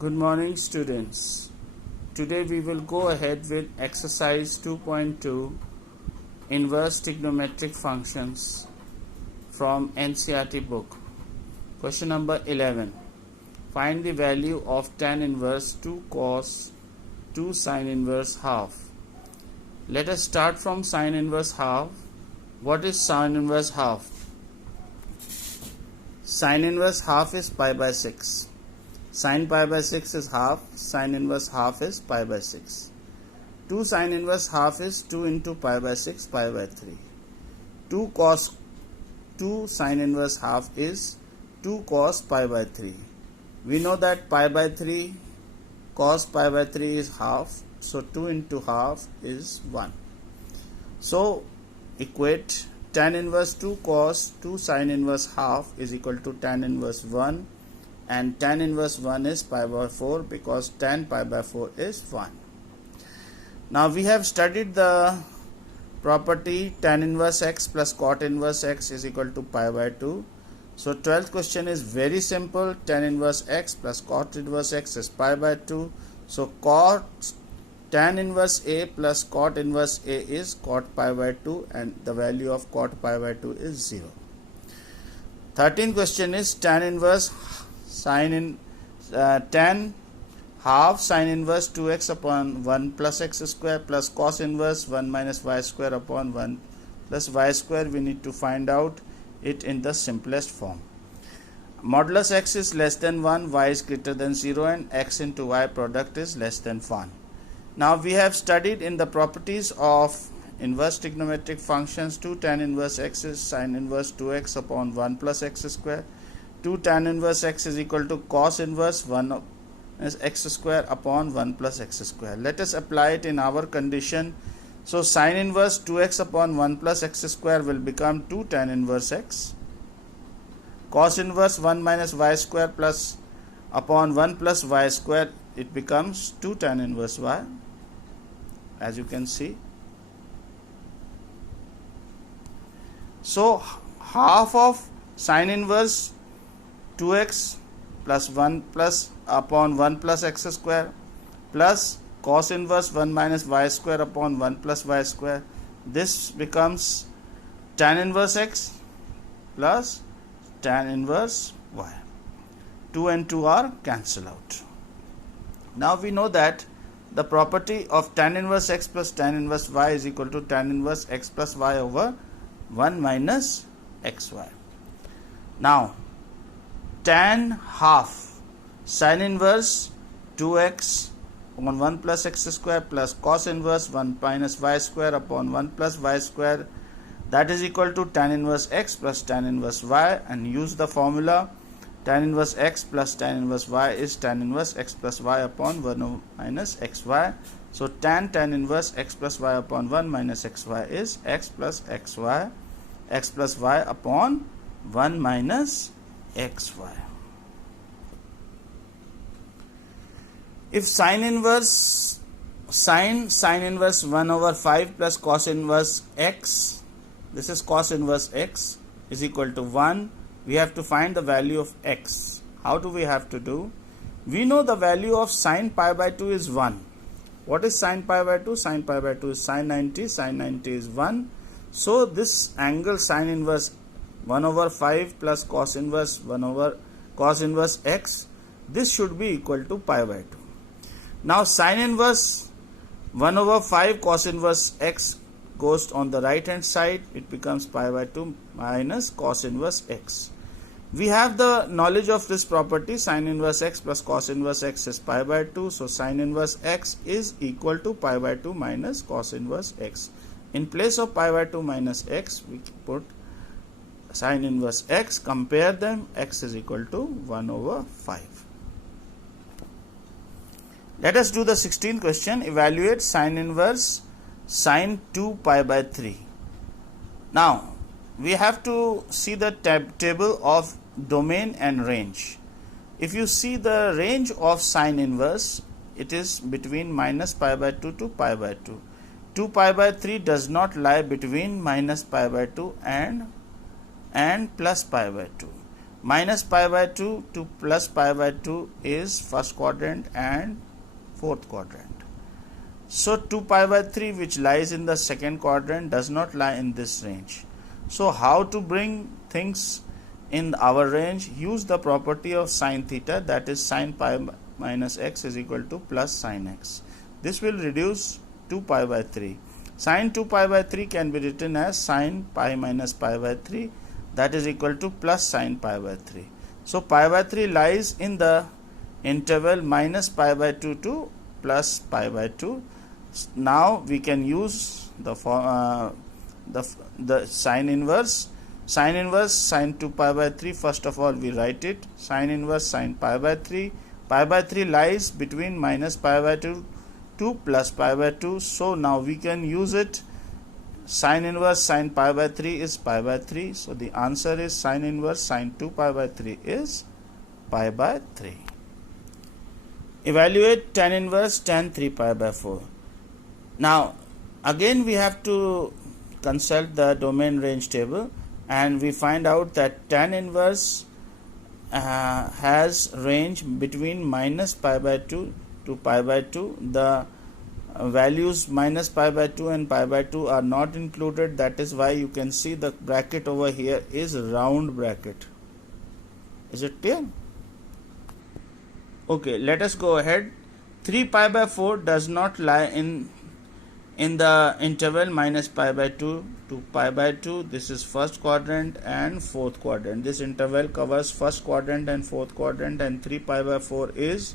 Good morning, students. Today we will go ahead with exercise 2.2 inverse trigonometric functions from NCERT book. Question number 11. Find the value of tan inverse 2 cos 2 sin inverse half. Let us start from sin inverse half. What is sin inverse half? Sin inverse half is pi by 6. Sin pi by 6 is half, sin inverse half is pi by 6. 2 sin inverse half is 2 into pi by 6, pi by 3. 2 cos 2 sin inverse half is 2 cos pi by 3. We know that pi by 3, cos pi by 3 is half, so 2 into half is 1. So equate tan inverse 2 cos 2 sin inverse half is equal to tan inverse 1. And tan inverse 1 is pi by 4 because tan pi by 4 is 1. Now we have studied the property tan inverse x plus cot inverse x is equal to pi by 2. So 12th question is very simple. Tan inverse x plus cot inverse x is pi by 2. So tan inverse a plus cot inverse a is cot pi by 2 and the value of cot pi by 2 is 0. 13th question is tan inverse tan half sin inverse 2x upon 1 plus x square plus cos inverse 1 minus y square upon 1 plus y square. We need to find out it in the simplest form. Modulus x is less than 1, y is greater than 0 and x into y product is less than 1. Now we have studied in the properties of inverse trigonometric functions 2 tan inverse x is sin inverse 2x upon 1 plus x square. 2 tan inverse x is equal to cos inverse 1 is x square upon 1 plus x square. Let us apply it in our condition. So sin inverse 2x upon 1 plus x square will become 2 tan inverse x. Cos inverse 1 minus y square plus upon 1 plus y square, it becomes 2 tan inverse y, as you can see. So half of sin inverse 2x plus 1 plus upon 1 plus x square plus cos inverse 1 minus y square upon 1 plus y square. This becomes tan inverse x plus tan inverse y. 2 and 2 are cancelled out. Now we know that the property of tan inverse x plus tan inverse y is equal to tan inverse x plus y over 1 minus xy. Now tan half sin inverse 2x upon 1 plus x square plus cos inverse 1 minus y square upon 1 plus y square, that is equal to tan inverse x plus tan inverse y, and use the formula tan inverse x plus tan inverse y is tan inverse x plus y upon 1 minus xy. So tan inverse x plus y upon 1 minus xy is x plus y upon 1 minus xy. If sin inverse 1 over 5 plus cos inverse x, this is cos inverse x, is equal to 1, we have to find the value of x. How do we have to do? We know the value of sin pi by 2 is 1. What is sin pi by 2? Sin pi by 2 is sin 90, sin 90 is 1. So this angle sin inverse 1 over 5 plus cos inverse 1 over cos inverse x, this should be equal to pi by 2. Now sin inverse 1 over 5 cos inverse x goes on the right hand side, it becomes pi by 2 minus cos inverse x. We have the knowledge of this property, sin inverse x plus cos inverse x is pi by 2, so sin inverse x is equal to pi by 2 minus cos inverse x. In place of pi by 2 minus x, we put sin inverse x, compare them, x is equal to 1 over 5. Let us do the 16th question. Evaluate sin inverse sin 2 pi by 3. Now we have to see the table of domain and range. If you see the range of sin inverse, it is between minus pi by 2 to pi by 2. 2 pi by 3 does not lie between minus pi by 2 and plus pi by 2. minus pi by 2 to plus pi by 2 is first quadrant and fourth quadrant. So 2 pi by 3, which lies in the second quadrant, does not lie in this range. So how to bring things in our range? Use the property of sine theta, that is sine pi minus x is equal to plus sine x. This will reduce 2 pi by 3. Sine 2 pi by 3 can be written as sine pi minus pi by 3, that is equal to plus sine pi by 3. So pi by 3 lies in the interval minus pi by 2 to plus pi by 2. Now we can use the sine inverse. Sine inverse sine 2 pi by 3. First of all, we write it. Sine inverse sine pi by 3. Pi by 3 lies between minus pi by 2 to plus pi by 2. So now we can use it. Sine inverse sine pi by 3 is pi by 3. So the answer is sine inverse sine 2 pi by 3 is pi by 3. Evaluate tan inverse tan 3 pi by 4. Now again we have to consult the domain range table, and we find out that tan inverse has range between minus pi by 2 to pi by 2. The values minus pi by 2 and pi by 2 are not included. That is why you can see the bracket over here is round bracket. Is it clear? Okay, let us go ahead. 3 pi by 4 does not lie in the interval minus pi by 2 to pi by 2. This is first quadrant and fourth quadrant. This interval covers first quadrant and fourth quadrant, and 3 pi by 4 is,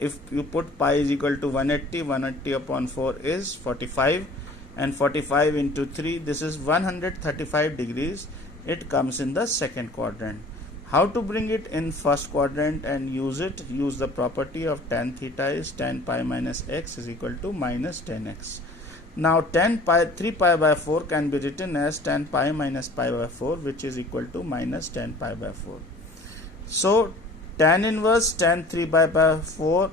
if you put pi is equal to 180, 180 upon 4 is 45, and 45 into 3, this is 135 degrees. It comes in the second quadrant. How to bring it in first quadrant and use it? Use the property of tan theta is tan pi minus x is equal to minus tan x. Now 3 pi by 4 can be written as tan pi minus pi by 4, which is equal to minus tan pi by 4. So tan inverse tan 3 pi by 4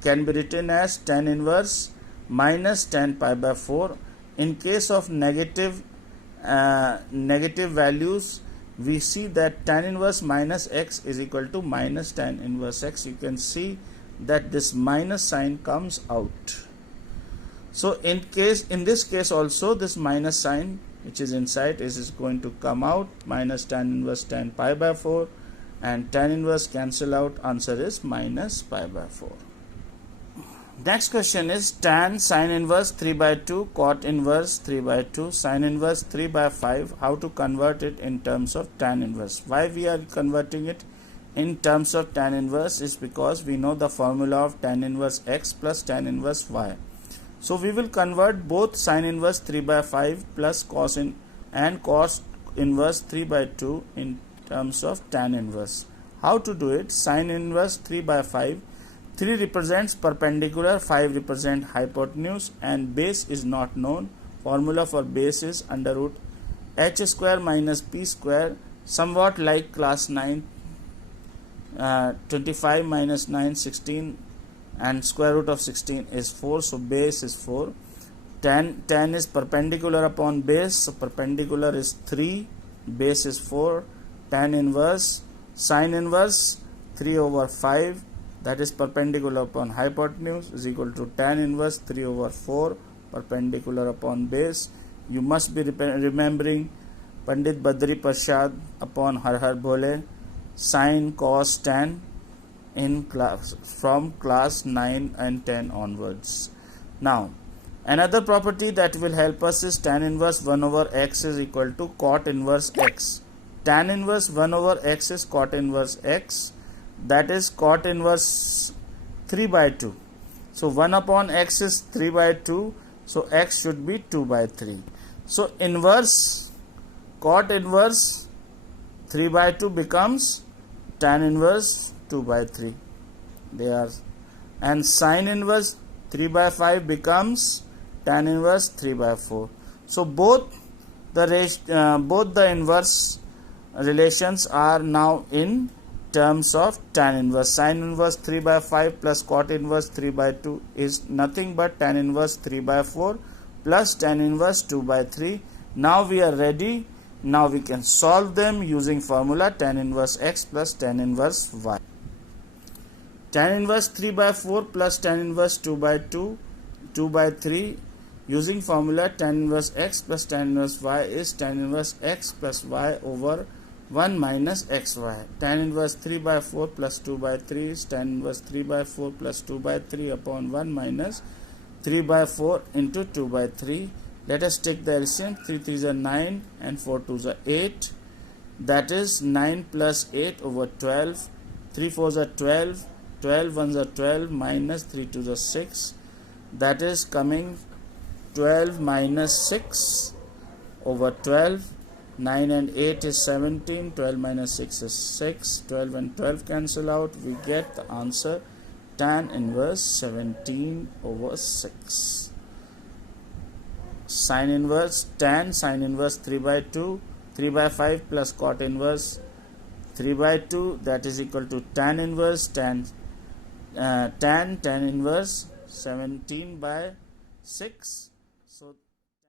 can be written as tan inverse minus tan pi by 4. In case of negative values, we see that tan inverse minus x is equal to minus tan inverse x. You can see that this minus sign comes out. So in this case also, this minus sign which is inside is going to come out. Minus tan inverse tan pi by 4 and tan inverse cancel out. Answer is minus pi by 4. Next question is tan sine inverse 3 by 2 cot inverse 3 by 2 sine inverse 3 by 5. How to convert it in terms of tan inverse? Why we are converting it in terms of tan inverse is because we know the formula of tan inverse x plus tan inverse y. So we will convert both sine inverse 3 by 5 plus cos inverse 3 by 2 in terms of tan inverse. How to do it? Sine inverse 3 by 5. 3 represents perpendicular, 5 represent hypotenuse, and base is not known. Formula for base is under root h square minus p square, somewhat like class 9. 25 minus 9, 16, and square root of 16 is 4, so base is 4. Tan is perpendicular upon base, so perpendicular is 3, base is 4. Tan inverse sine inverse 3 over 5, that is perpendicular upon hypotenuse, is equal to tan inverse 3 over 4 perpendicular upon base. You must be remembering Pandit Badri Prasad upon Har Har Bhole, sine cos tan in class from class 9 and 10 onwards. Now another property that will help us is tan inverse 1 over x is equal to cot inverse x. Tan inverse 1 over x is cot inverse x, that is cot inverse 3 by 2. So 1 upon x is 3 by 2, so x should be 2 by 3. So inverse cot inverse 3 by 2 becomes tan inverse 2 by 3. And sine inverse 3 by 5 becomes tan inverse 3 by 4. So both the inverse relations are now in terms of tan inverse. Sine inverse 3 by 5 plus cot inverse 3 by 2 is nothing but tan inverse 3 by 4 plus tan inverse 2 by 3. Now we are ready Now we can solve them using formula tan inverse x plus tan inverse y. Tan inverse 3 by 4 plus tan inverse 2 by 2, 2 by 3, using formula tan inverse x plus tan inverse y is tan inverse x plus y over 1 minus xy. Tan inverse 3 by 4 plus 2 by 3 is tan inverse 3 by 4 plus 2 by 3 upon 1 minus 3 by 4 into 2 by 3. Let us take the LCM. 3 3s are 9 and 4 2s are 8. That is 9 plus 8 over 12. 3 4s are 12. 12 1s are 12 minus 3 2s are 6. That is coming 12 minus 6 over 12. 9 and 8 is 17. 12 minus 6 is 6. 12 and 12 cancel out. We get the answer tan inverse 17 over 6. Sin inverse tan sin inverse 3 by 2, 3 by 5 plus cot inverse 3 by 2, that is equal to tan inverse tan inverse 17 by 6. So